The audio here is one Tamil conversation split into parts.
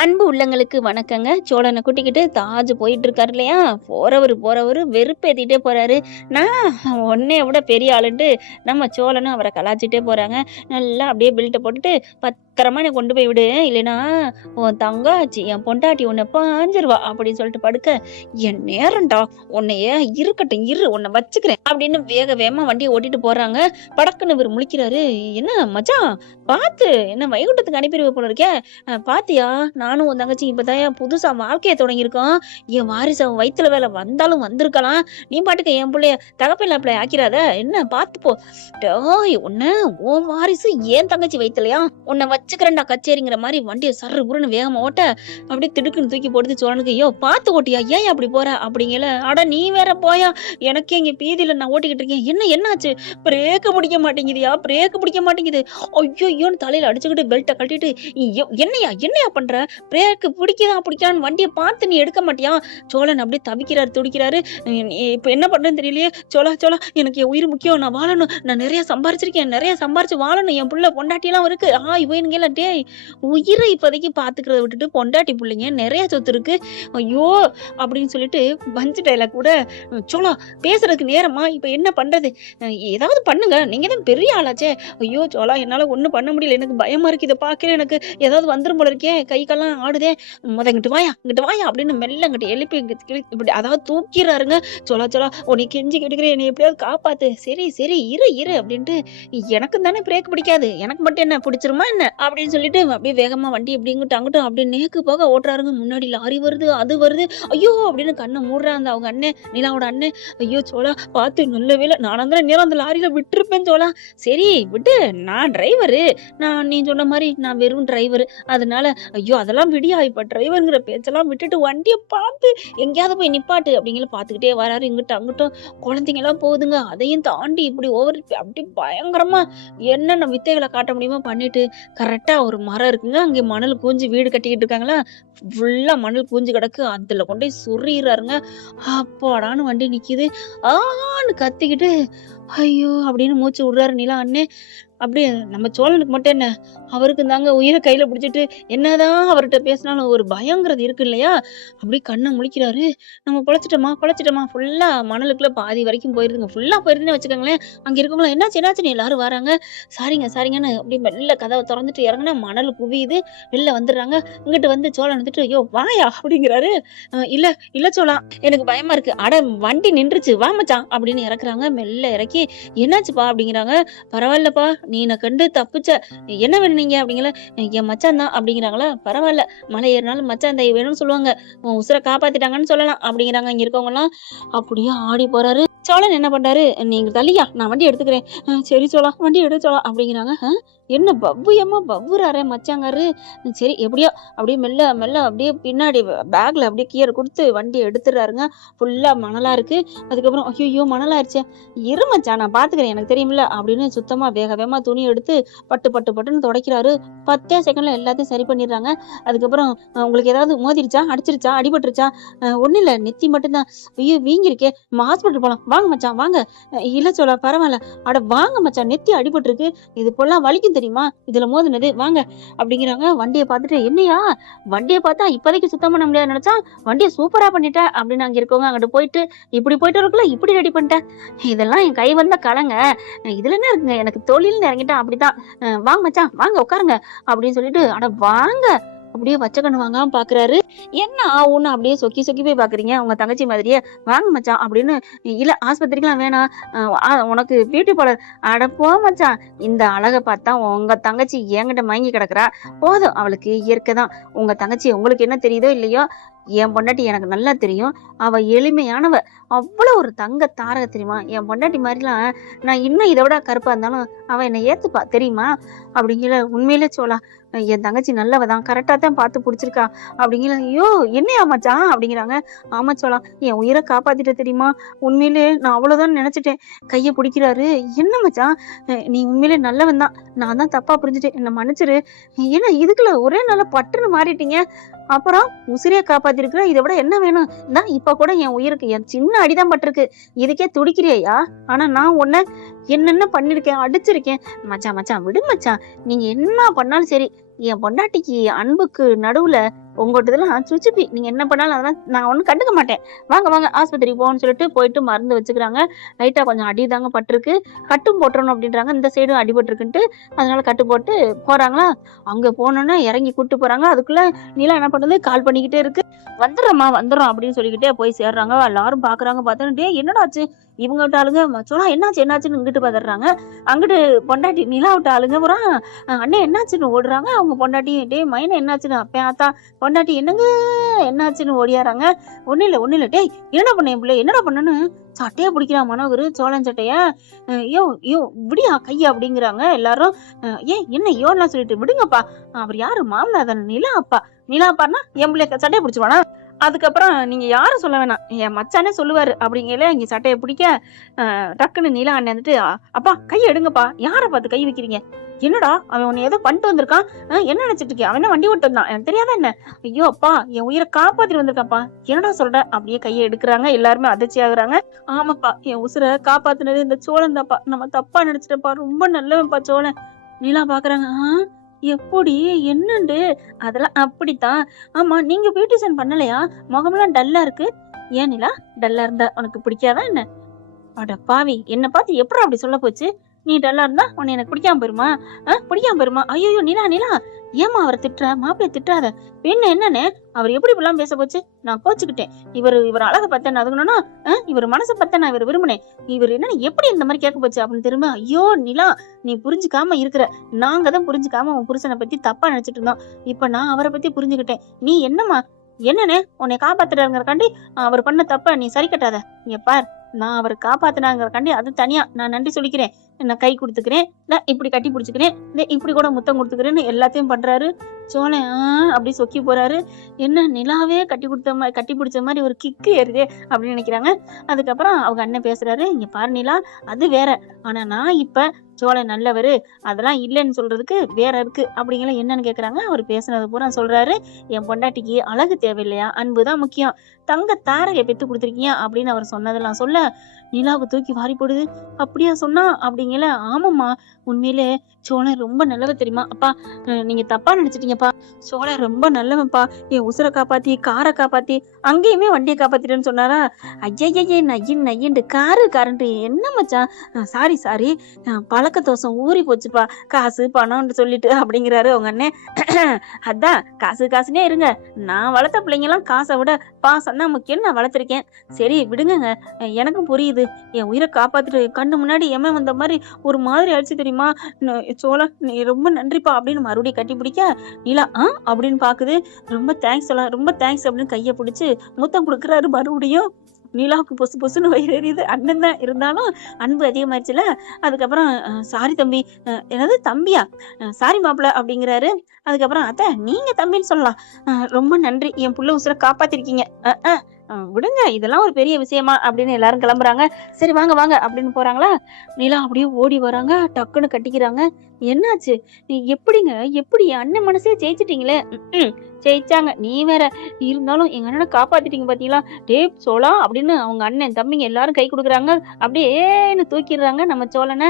அன்பு உள்ளங்களுக்கு வணக்கங்க. சோழனை கூட்டிக்கிட்டு தாஜ் போயிட்டு இருக்காரு இல்லையா? போறவரு வெறுப்பேத்திட்டே போறாரு. நான் உன்னைய விட பெரிய ஆளுன்ட்டு நம்ம சோழனும் அவரை கலாய்ச்சிட்டே போறாங்க. நல்லா அப்படியே பில்ட்ட போட்டுட்டு, பத்திரமா என்னை கொண்டு போய் விடு. இல்லைன்னா உன் தங்காச்சி என் பொண்டாட்டி உன்னை பாஞ்சிருவா அப்படின்னு சொல்லிட்டு படுக்க, என் நேரம்டா உன்னைய இருக்கட்டும் இரு உன்னை வச்சுக்கிறேன் அப்படின்னு வேக வேகமா வண்டியை ஓட்டிட்டு போறாங்க. படக்குன்னு இவர் முழிக்கிறாரு. என்ன மச்சான் பார்த்து என்ன வைகுண்டத்துக்கு அனுப்பிடுவ போல இருக்கே. பாத்தியா நானும் உன் தங்கச்சி இப்பதான் புதுசா வாழ்க்கைய தொடங்கியிருக்கோம். என் வாரிசு அவன் வயித்துல வேலை வந்தாலும் வந்திருக்கலாம். நீ பாட்டுக்கு என் பிள்ளைய தகப்பில்லாப்பிள்ளை ஆக்கிறாத. என்ன பார்த்து போ. டேய் உன்ன உன் வாரிசு ஏன் தங்கச்சி வயித்துலையா உன்னை வச்சுக்கிறேன்டா கச்சேரிங்கிற மாதிரி வண்டியை சர்ரு புருன்னு வேகமா ஓட்ட அப்படியே திடுக்குன்னு தூக்கி போடுது சோழனுக்கு. ஐயோ பார்த்து ஓட்டியா ஏன் அப்படி போற அப்படிங்கல. அட நீ வேற போயா, எனக்கே இங்க பீதியில நான் ஓட்டிக்கிட்டு இருக்கேன். என்னாச்சு? பிரேக்க பிடிக்க மாட்டேங்குதியா? பிரேக்க பிடிக்க மாட்டேங்குது. ஐயோன்னு தலையில அடிச்சுக்கிட்டு பெல்ட்டை கட்டிட்டு, என்னையா பண்ற? பிரேக்கு பிடிக்கான்னு வண்டியை பார்த்து நீ எடுக்க மாட்டியா? சோழன் அப்படியே தவிக்கிறாரு துடிக்கிறாரு. இப்ப என்ன பண்றேன்னு தெரியலையே. சோழா எனக்கு என் உயிர் முக்கியம். நான் வாழணும். நான் நிறைய சம்பாரிச்சிருக்கேன். நிறைய சம்பாரிச்சு வாழணும். என் புள்ள பொண்டாட்டியெல்லாம் இருக்கு. இவனுங்கள டேய் உயிரை இப்போதைக்கு பாத்துக்கிறத விட்டுட்டு பொண்டாட்டி பிள்ளைங்க நிறைய சொத்து இருக்கு. ஐயோ அப்படின்னு சொல்லிட்டு பஞ்சு டைலாக் கூட. சோழா பேசுறதுக்கு நேரமா இப்ப என்ன பண்றது? ஏதாவது பண்ணுங்க, நீங்க தான் பெரிய ஆளாச்சே. ஐயோ சோழா என்னால ஒண்ணும் பண்ண முடியல. எனக்கு பயமா இருக்கு. இதை பார்க்கல எனக்கு ஏதாவது வந்துரும் போல இருக்கே. கை கால்லாம் ஆடுதே. இங்கிட்டு வாயா அப்படின்னு மெல்ல இங்கிட்டு எழுப்பி இப்படி அதாவது தூக்கிறாருங்க. சோழா உன்னை கெஞ்சி கேட்டுக்கிறேன், என்னை எப்படியாவது காப்பாத்து. சரி இரு அப்படின்ட்டு, எனக்கு தானே பிரேக் பிடிக்காது, எனக்கு மட்டும் என்ன பிடிச்சிருமா என்ன அப்படின்னு சொல்லிட்டு அப்படியே வேகமா வண்டி எப்படி இங்கிட்டு அங்கிட்டும் அப்படி நேக்கு போக ஓட்டுறாருங்க. முன்னாடி லாரி வருது, அது வருது. ஐயோ அப்படின்னு கண்ணை மூடுறா அந்த அவங்க அண்ணன், நிலாவோட அண்ணன். ஐயோ சோழா பார்த்து நல்ல வேலை நானும் தான் நேரம் அந்த லாரியில விட்டுருப்பேன் சோழா. சரி விட்டு, நான் டிரைவரு, நீ சொன்ன மாதிரி நான் வெறும் டிரைவர். அதனால ஐயோ அதெல்லாம் விடியா, இப்ப டிரைவருங்கிற பேச்செல்லாம் விட்டுட்டு வண்டியை பார்த்து எங்கேயாவது போய் நிப்பாட்டு அப்படிங்கிற பார்த்துக்கிட்டே வராரு. இங்கிட்ட அங்கிட்டும் குழந்தைங்க எல்லாம் போகுதுங்க. அதையும் தாண்டி இப்படி அப்படி பயங்கரமா என்னென்ன வித்தைகளை காட்ட முடியுமோ பண்ணிட்டு கரெக்டா ஒரு மரம் இருக்குங்க. அங்கே மணல் கூஞ்சி வீடு கட்டிக்கிட்டு இருக்காங்களா, ஃபுல்லா மணல் கூஞ்சி கிடக்கு. அதுல கொண்டு போய் சொறிறாருங்க. அப்பாடான்னு வண்டி நிக்குது. ஆன்னு கத்திக்கிட்டு ஐயோ அப்படின்னு மூச்சு விடுறாரு நிலா அண்ணே. அப்படியே நம்ம சோழனுக்கு மட்டும் என்ன, அவருக்கு தாங்க உயிரை கையில பிடிச்சிட்டு என்னதான் அவர்கிட்ட பேசினாலும் ஒரு பயங்கிறது இருக்கு இல்லையா? அப்படியே கண்ணை முழிக்கிறாரு. நம்ம பொழைச்சிட்டோமா ஃபுல்லா மணலுக்குள்ள பாதி வரைக்கும் போயிருதுங்க. ஃபுல்லா போயிருதுன்னு வச்சுக்கோங்களேன். அங்க இருக்கவங்கள என்னாச்சுன்னு எல்லாரும் வராங்க. சாரிங்கன்னு அப்படி மெல்ல கதவை திறந்துட்டு இறங்குனா மணல் குவியுது. வெளில வந்துடுறாங்க. இங்கிட்டு வந்து சோழன் வந்துட்டு ஐயோ வாயா அப்படிங்கிறாரு. இல்ல சோழா எனக்கு பயமா இருக்கு. அட வண்டி நின்றுச்சு வா மச்சான் அப்படின்னு இறக்குறாங்க. மெல்ல இறக்கி என்னாச்சுப்பா அப்படிங்கிறாங்க. பரவாயில்லப்பா நீ கண்டு தப்பிச்ச, என்ன வேணுங்க அப்படிங்கல. என் மச்சான் தான் அப்படிங்கிறாங்களா. பரவாயில்ல, மலை ஏறினாலும் மச்சான் தை வேணும்னு சொல்லுவாங்க, உன் உசுரை காப்பாத்திட்டாங்கன்னு சொல்லலாம் அப்படிங்கிறாங்க இங்க இருக்கவங்க எல்லாம். அப்படியே ஆடி போறாரு. சோழன் என்ன பண்றாரு, நீங்க தள்ளியா நான் வண்டி எடுத்துக்கிறேன். சரி சோழா வண்டி எடு சோழா அப்படிங்கிறாங்க. என்ன பவ்யமா பவ்வுறாரே மச்சாங்காரு. சரி எப்படியோ அப்படியே மெல்ல அப்படியே பின்னாடி பேக்ல அப்படியே கியர் கொடுத்து வண்டியை எடுத்துடுறாருங்க. ஃபுல்லா மணலா இருக்கு. அதுக்கப்புறம் ஐயோ மணலாயிருச்சே, இரு மச்சான் நான் பாத்துக்கிறேன் எனக்கு தெரியுமில்ல அப்படின்னு சுத்தமா வேகமா துணி எடுத்து பட்டுன்னு துடைக்கிறாரு. 10 செகண்ட்ல எல்லாத்தையும் சரி பண்ணிடுறாங்க. அதுக்கப்புறம் உங்களுக்கு ஏதாவது மோதிருச்சா, அடிச்சிருச்சா, அடிபட்டுருச்சா? ஒன்னும் இல்ல, நெத்தி மட்டும்தான். ஐயோ வீங்கிருக்கே, நம்ம ஹாஸ்பிட்டல் போலாம் வாங்க மச்சான் வாங்க. இல்ல சொல்ல பரவாயில்ல. அட வாங்க மச்சான், நெத்தி அடிபட்டுருக்கு, இது போலாம் வலிக்கும் தெரியுமா, இதுல மோதுனது வாங்க அப்படிங்கிறாங்க. வண்டியை பார்த்துட்டு என்னையா வண்டியை பார்த்தா இப்போதைக்கு சுத்தம் பண்ண முடியாது நினைச்சா வண்டியை சூப்பரா பண்ணிட்ட அப்படின்னு அங்க இருக்கவங்க அங்கிட்டு போயிட்டு இப்படி போயிட்டு இருக்குல்ல இப்படி ரெடி பண்ணிட்டேன், இதெல்லாம் என் கை வந்த கலங்க, இதுல என்ன இருக்குங்க, எனக்கு தொழில்னு இறங்கிட்டேன் அப்படிதான். வாங்க மச்சான் வாங்க உட்காருங்க அப்படின்னு சொல்லிட்டு அட வாங்க அப்படியே வச்ச கண்ணு வாங்காம பாக்குறாரு. என்ன ஆகும்னு அப்படியே சொக்கி போய் பாக்குறீங்க உங்க தங்கச்சி மாதிரியே, வாங்க மச்சான் அப்படின்னு. இல்ல ஆஸ்பத்திரிக்கெல்லாம் வேணாம், உனக்கு பியூட்டி பார்லர். அட போ மச்சான், இந்த அழகை பார்த்தா உங்க தங்கச்சி என்கிட்ட மயங்கி கிடக்குறா, போதும் அவளுக்கு இயற்கை தான். உங்க தங்கச்சி உங்களுக்கு என்ன தெரியுதோ இல்லையோ, என் பொண்டாட்டி எனக்கு நல்லா தெரியும். அவ எளிமையானவ, அவ்வளவு ஒரு தங்க தாரக தெரியுமா. என் பொண்டாட்டி மாதிரிலாம் நான் இன்னும் இதை விட கருப்பா இருந்தாலும் அவ என்னை ஏத்துப்பா தெரியுமா அப்படிங்கிற. உண்மையிலே சோழா என் தங்கச்சி நல்லவதான், கரெக்டா தான் பார்த்து பிடிச்சிருக்கா அப்படிங்கிற. ஐயோ என்னையா மச்சான் அப்படிங்கிறாங்க. ஆமா சோழா என் உயிரை காப்பாத்திட்ட தெரியுமா, உண்மையிலே நான் அவ்வளவுதான் நினைச்சிட்டேன். கையை பிடிக்கிறாரு. என்ன மச்சான் நீ உண்மையிலே நல்லவன் தான், நான் தான் தப்பா புரிஞ்சுட்டேன், என்ன மன்னிச்சிரு. ஏன்னா இதுக்குள்ள ஒரே நாள பட்டுன்னு மாறிட்டீங்க, அப்புறம் உசிரியை காப்பாத்திருக்கிற, இதை விட என்ன வேணும்? தான் இப்ப கூட என் உயிருக்கு என் சின்ன அடிதான் பட்டிருக்கு, இதுக்கே துடிக்கிறியா? ஆனா நான் உன்ன என்னென்ன பண்ணிருக்கேன், அடிச்சிருக்கேன். மச்சான் விடு மச்சான், நீங்க என்ன பண்ணாலும் சரி, என் பொண்டாட்டிக்கு அன்புக்கு நடுவுல உங்கள்கிட்டதெல்லாம் சுச்சுப்பி, நீங்க என்ன பண்ணாலும் அதெல்லாம் நான் ஒன்றும் கண்டுக்க மாட்டேன். வாங்க வாங்க ஆஸ்பத்திரி போகணும்னு சொல்லிட்டு போயிட்டு மருந்து வச்சுக்கிறாங்க. லைட்டா கொஞ்சம் அடி தாங்க பட்டிருக்கு. கட்டும் போட்டுறணும் அப்படின்றாங்க. இந்த சைடும் அடிபட்டிருக்குன்ட்டு அதனால கட்டு போட்டு போறாங்களா. அங்க போனோன்னா இறங்கி கூட்டு போறாங்க. அதுக்குள்ள நிலா என்ன பண்ணுது, கால் பண்ணிக்கிட்டே இருக்கு. வந்துடுறோம்மா வந்துடுறோம் அப்படின்னு சொல்லிக்கிட்டே போய் சேர்றாங்க. எல்லாரும் பாக்குறாங்க. பார்த்தோன்னு டேய் என்னடா ஆச்சு, இவங்க விட்ட ஆளுங்க மச்சோளா என்னாச்சு என்னாச்சுன்னு இங்கிட்டு பார்த்துடுறாங்க. அங்கிட்டு பொண்டாட்டி நிலா விட்ட ஆளுங்க பூரா அண்ணே என்னாச்சுன்னு ஓடுறாங்க. அவங்க பொண்டாட்டி டேய் மைனா என்னாச்சுன்னு அப்பேன் ஆத்தா பொண்டாட்டி என்னங்க என்னாச்சுன்னு ஓடியாராங்க. ஒன்னும் இல்ல டேய் என்னடா பண்ண என் பிள்ளை என்னடா பண்ணன்னு சட்டையா பிடிக்கிறான் மனோகர், சோழன் சட்டைய. ஐயோ ஐயோ விடியா கையா அப்படிங்கிறாங்க எல்லாரும். ஏன் என்ன யோன்னா சொல்லிட்டு விடுங்கப்பா, அவர் யாரு மாமனா தானே நிலா அப்பா. நிலா அப்பான்னா என் பிள்ளை சட்டையை பிடிச்சுவானா. அதுக்கப்புறம் நீங்க யாரும் சொல்ல வேணாம், என் மச்சானே சொல்லுவாரு அப்படிங்கல இங்க சட்டையை பிடிக்க டக்குன்னு நிலா அண்ணன் வந்துட்டு அப்பா கையை எடுங்கப்பா, யாரை பார்த்து கை வைக்கிறீங்க, என்னடா அவன் உன்னை ஏதோ பண்ணிட்டு வந்திருக்கான், என்ன நினைச்சிட்டு இருக்கேன், அவன் என்ன வண்டி ஓட்டு வந்தான் எனக்கு தெரியாதா என்ன, ஐயோ அப்பா என் உயிரை காப்பாத்திட்டு வந்திருக்காப்பா, என்னடா சொல்ற, அப்படியே கையை எடுக்கிறாங்க. எல்லாருமே அதிர்ச்சி ஆகுறாங்க. ஆமாப்பா என் உசுரை காப்பாத்துனது இந்த சோழன் தாப்பா, நம்ம தப்பா நினைச்சிட்டப்பா, ரொம்ப நல்லவன்ப்பா சோழன். நிலா பாக்குறாங்க. எப்படி என்னண்டு, அதெல்லாம் அப்படித்தான். ஆமா நீங்க பியூட்டிஷன் பண்ணலையா, முகமெல்லாம் டல்லா இருக்கு. ஏன் நிலா டல்லா இருந்தா உனக்கு பிடிக்காதா என்ன? அட பாவி, என்ன பார்த்து எப்படி அப்படி சொல்ல போச்சு, நீ டல்லா இருந்தா உன்னை எனக்கு பிடிக்காம போயிருமா, பிடிக்காம போயிருமா. ஐயோ நிலா நிலா ஏமா அவரை திட்டுற, மாப்பிள்ளை திட்டாத, பெண்ணு என்னன்னு அவர் எப்படி இப்பெல்லாம் பேச போச்சு, நான் கோச்சுக்கிட்டேன். இவர் அழக பத்த அதுக்கணும்னா இவர் மனசை பத்த நான் இவர் விரும்பினேன், இவர் என்ன எப்படி இந்த மாதிரி கேட்க போச்சு அப்படின்னு திரும்ப. ஐயோ நிலா நீ புரிஞ்சுக்காம இருக்கிற, நாங்க தான் புரிஞ்சுக்காம உன் புருஷனை பத்தி தப்பா நினைச்சிட்டு இருந்தோம், இப்ப நான் அவரை பத்தி புரிஞ்சுக்கிட்டேன். நீ என்னம்மா என்னன்னு உன்னை காப்பாத்துறாங்கிறக்காண்டி அவர் பண்ண தப்ப நீ சரி கட்டாத. இங்க பார், நான் அவரை காப்பாத்தினாங்கிறக்காண்டி அது தனியா நான் நன்றி சொல்லிக்கிறேன், நான் கை கொடுத்துக்கிறேன், இப்படி கட்டி பிடிச்சிக்கிறேன், இப்படி கூட முத்தம் கொடுத்துக்கிறேன்னு எல்லாத்தையும் பண்றாரு சோழன். அப்படி சொக்கி போறாரு. என்ன நிலாவே கட்டி பிடிச்ச மாதிரி ஒரு கிக்கு ஏறுதே அப்படின்னு நினைக்கிறாங்க. அதுக்கப்புறம் அவங்க அண்ணன் பேசுறாரு, இங்க பாரு நிலா அது வேற, ஆனா நான் இப்ப சோழன் நல்லவரு அதெல்லாம் இல்லைன்னு சொல்றதுக்கு வேற இருக்கு அப்படிங்கிற என்னன்னு கேக்குறாங்க. அவர் பேசுனது பூரா சொல்றாரு, என் பொண்டாட்டிக்கு அழகு தேவையில்லையா, அன்புதான் முக்கியம், தங்க தாரையை பெத்து கொடுத்துருக்கீங்க அப்படின்னு அவர் சொன்னதெல்லாம் சொல்ல நிலாவுக்கு தூக்கி வாரி போடுது. அப்படியா சொன்னா அப்படிங்கல. ஆமாம்மா உண்மையிலே சோழன் ரொம்ப நல்லவர் தெரியுமா அப்பா, நீங்க தப்பா நினைச்சிட்டீங்கப்பா, சோழன் ரொம்ப நல்லவன்ப்பா, என் உசுரை காப்பாத்தி காரை காப்பாத்தி அங்கேயுமே வண்டியை காப்பாத்திட்டேன்னு சொன்னாரா. ஐயையே நையின்னு காருன்ட்டு என்ன மச்சான், சாரி பழக்க தோசம் ஊறி போச்சுப்பா, காசு பணம்னு சொல்லிட்டு அப்படிங்கிறாரு உங்க அண்ணன். அதான் காசுனே இருங்க, நான் வளர்த்த பிள்ளைங்கெல்லாம் காசை விட பாசம் தான் முக்கியம், நான் வளர்த்துருக்கேன். சரி விடுங்க, எனக்கும் புரியுது, என் உயிரை காப்பாத்திட்டு கண்ணு முன்னாடி எமன் வந்த மாதிரி ஒரு மாதிரி ஆயிடுச்சு தெரியுமா, சோழன் நீ ரொம்ப நன்றிப்பா அப்படின்னு மறுபடியும் கட்டி பிடிக்க நிலா அப்படின்னு பாக்குது. ரொம்ப தேங்க்ஸ் சொல்லலாம், ரொம்ப தேங்க்ஸ் அப்படின்னு கையை பிடிச்சு முத்தம் கொடுக்குறாரு மறுபடியும். நிலாவுக்கு பொசு பொசுன்னு வயிறு எறியுது. அண்ணன் தான் இருந்தாலும் அன்பு அதிகமாயிடுச்சுல. அதுக்கப்புறம் சாரி தம்பி, என்னது தம்பியா, சாரி மாப்பிள்ள அப்படிங்கிறாரு. அதுக்கப்புறம் அத்தை நீங்க தம்பின்னு சொல்லலாம், ரொம்ப நன்றி என் புள்ள உசுரை காப்பாத்திருக்கீங்க, விடுங்க இதெல்லாம் ஒரு பெரிய விஷயமா அப்படின்னு எல்லாரும் கிளம்புறாங்க. சரி வாங்க வாங்க அப்படின்னு போறாங்களா. நிலா அப்படியே ஓடி வராங்க, டக்குன்னு கட்டிக்கிறாங்க. என்னாச்சு, நீ எப்படிங்க எப்படி அண்ணன் மனசே ஜெயிச்சிட்டீங்களே. ஜெயிச்சாங்க நீ வேற, இருந்தாலும் எங்க அண்ணனை காப்பாத்திட்டீங்க பாத்தீங்களா, டே சோழா அப்படின்னு அவங்க அண்ணன் தம்பிங்க எல்லாரும் கை கொடுக்குறாங்க. அப்படியேன்னு தூக்கிடுறாங்க நம்ம சோழனை.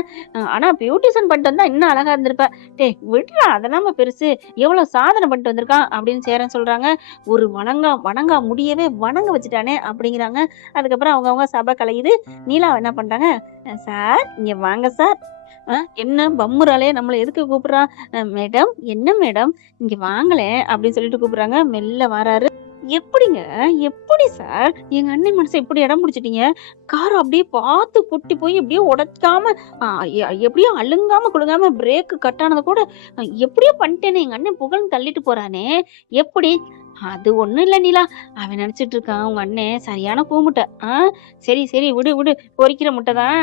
ஆனா பியூட்டிஷன் பண்ணிட்டு வந்தா இன்னும் அழகா இருந்திருப்ப, டே விடுறா அதெல்லாம் பெருசு, எவ்வளவு சாதனை பண்ணிட்டு வந்திருக்கான் அப்படின்னு சேரன் சொல்றாங்க. ஒரு வணங்கா முடியவே வணங்க வச்சுட்டானே அப்படிங்கிறாங்க. அதுக்கப்புறம் அவங்கவுங்க சபை கலையுது. நீலா என்ன பண்றாங்க, சார் இங்க வாங்க சார், என்ன பம்முறாலே நம்மளை எதுக்கு கூப்பிடுறா, மேடம் என்ன மேடம் இங்க வாங்கலே அப்படின்னு சொல்லிட்டு கூப்பிடுறாங்க. மெல்ல வராரு. எப்படிங்க எப்படி சார் எங்க அண்ணன் மனசை எப்படி இடம் பிடிச்சிட்டீங்க, காரை அப்படியே பார்த்து குட்டி போய் எப்படியோ உடைக்காம எப்படியோ அழுங்காம குழுங்காம பிரேக்கு கட்டானதை கூட எப்படியோ பண்ணிட்டேன்னு எங்க அண்ணன் புகழ்ந்து தள்ளிட்டு போறானே எப்படி. அது ஒண்ணும் இல்ல நிலா, அவன் நினைச்சிட்டு இருக்கான் உங்க அண்ணன் சரியான பூமுட்டை. சரி விடு பொறிக்கிற முட்டை தான்.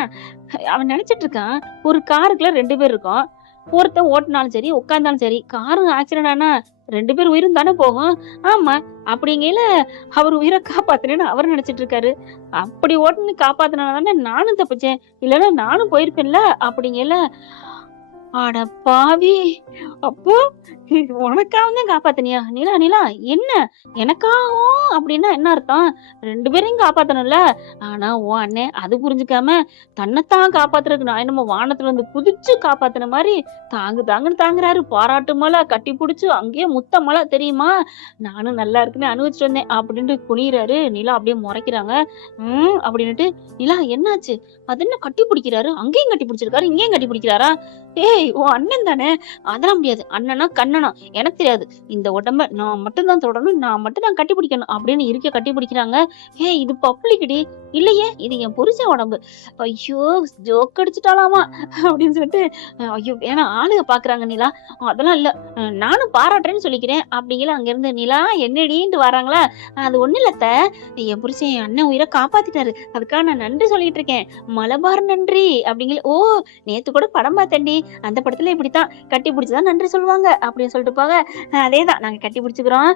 அவன் நினைச்சிட்டு இருக்கான் ஒரு காருக்குள்ள 2 பேர் இருக்கோம், ஒருத்தன் ஓட்டினாலும் சரி உட்கார்ந்தாலும் சரி, காரும் ஆக்சிடென்ட் ஆனா 2 பேர் உயிரும் தானே போகும். ஆமா அப்படிங்கல அவர் உயிரை காப்பாத்தினேன்னு அவர் நினைச்சிட்டு இருக்காரு. அப்படி ஓட்டுன்னு காப்பாத்தினால தானே நானும் தப்பிச்சேன், இல்லைன்னா நானும் போயிருப்பேன்ல அப்படிங்கல. அட பாவி! அப்போ உனக்காக தான் காப்பாத்துனியா? நிலா, நிலா என்ன? எனக்காகவும் அப்டின்னா என்ன அர்த்தம்? 2 பேரையும் காப்பாத்தணும்ல. ஆனா உன் அண்ணன் அது புரிஞ்சுக்காம, தன்னத்தான் காப்பாத்துறதுக்கு நான் என்னமோ வானத்துல இருந்து குதிச்சு காப்பாத்துன மாரி தாங்கு தாங்குன்னு தாங்குறாரு. பாராட்டு மழை, கட்டி புடிச்சு அங்கேயே முத்த மழை தெரியுமா? நானும் நல்லா இருக்குன்னு அனுபவிச்சுட்டு வந்தேன் அப்டின்ட்டு குனியிறாரு. நிலா அப்டியே மொறைக்கிறாங்க. அப்டின்னுட்டு, நிலா என்னாச்சு? அது என்ன கட்டி பிடிக்கிறாரு? அங்கேயும் கட்டி பிடிச்சிருக்காரு, இங்கேயும் கட்டி பிடிக்கிறாரா? ஏய் உன் அண்ணன் தானே? அதெல்லாம் முடியாது. அண்ணனா கண்ணனா எனக்கு தெரியாது. இந்த உடம்ப நான் மட்டும் தான் தொடணும். நான் மட்டும் தான் கட்டி பிடிக்கணும் அப்படின்னு இருக்க கட்டி பிடிக்கிறாங்க. ஏய் இது பப்ளிக்டி. இல்லையே இது என் புருஷன் உடம்பு. ஐயோ! ஜோக் அடிச்சுட்டாலாமா அப்படின்னு சொல்லிட்டு ஐயோ! வேணாம் ஆளுக பாக்குறாங்க நிலா. அதெல்லாம் இல்ல. நானும் பாராட்டுறேன்னு சொல்லிக்கிறேன். அப்படிங்கிற அங்கிருந்து நிலா என்னடின்ட்டு வராங்களா? அது ஒண்ணும் இல்ல அத்த. என் புருஷன் என் அண்ணன் உயிரை காப்பாத்திட்டாரு. அதுக்காக நான் நன்றி சொல்லிட்டு இருக்கேன். மலபார் நன்றி அப்படிங்கிற ஓ நேத்து கூட படம் பார்த்தேன்டி. அந்த படத்துல இப்படித்தான் கட்டி பிடிச்சுதான் நன்றி சொல்லுவாங்க அப்படின்னு சொல்லிட்டு போக அதேதான் நாங்க கட்டி பிடிச்சுக்கிறோம்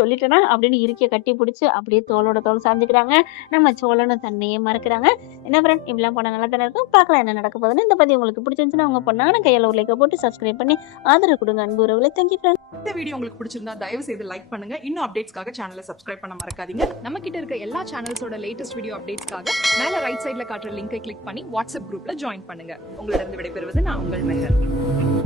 சொல்லிட்டேனா அப்படின்னு இருக்கிய கட்டி பிடிச்சு அப்படியே தோளோட தோல் சாஞ்சுக்கிறாங்க. நம்ம சோழனும் தன்னையே மறக்கிறாங்க. என்ன ஃப்ரெண்ட் இப்படிலாம் போனா நல்லா தானே இருக்கும். பார்க்கலாம் என்ன நடக்க போகுதுன்னு. இந்த பதிவு உங்களுக்கு பிடிச்சிருந்துச்சுன்னா உங்க பொண்ணான கையில ஒரு லைக்கை போட்டு சப்ஸ்கிரைப் பண்ணி ஆதரவு கொடுங்க அன்பு உறவுகளை. Thank you friend. இந்த வீடியோ உங்களுக்கு பிடிச்சிருந்தா தயவு செய்து லைக் பண்ணுங்க. இன்னும் அப்டேட்ஸ்க்காக சேனலை சப்ஸ்கிரைப் பண்ண மறக்காதீங்க. நம்ம கிட்ட இருக்க எல்லா சேனல்ஸோட லேட்டஸ்ட் வீடியோ அப்டேட்ஸ்க்காக மேல ரைட் சைடுல காட்டுற லிங்கை கிளிக் பண்ணி வாட்ஸ்அப் குரூப்ல ஜாயின் பண்ணுங்க. உங்களிடம் விடைபெறுவது நான் உங்கள் மெஹர்.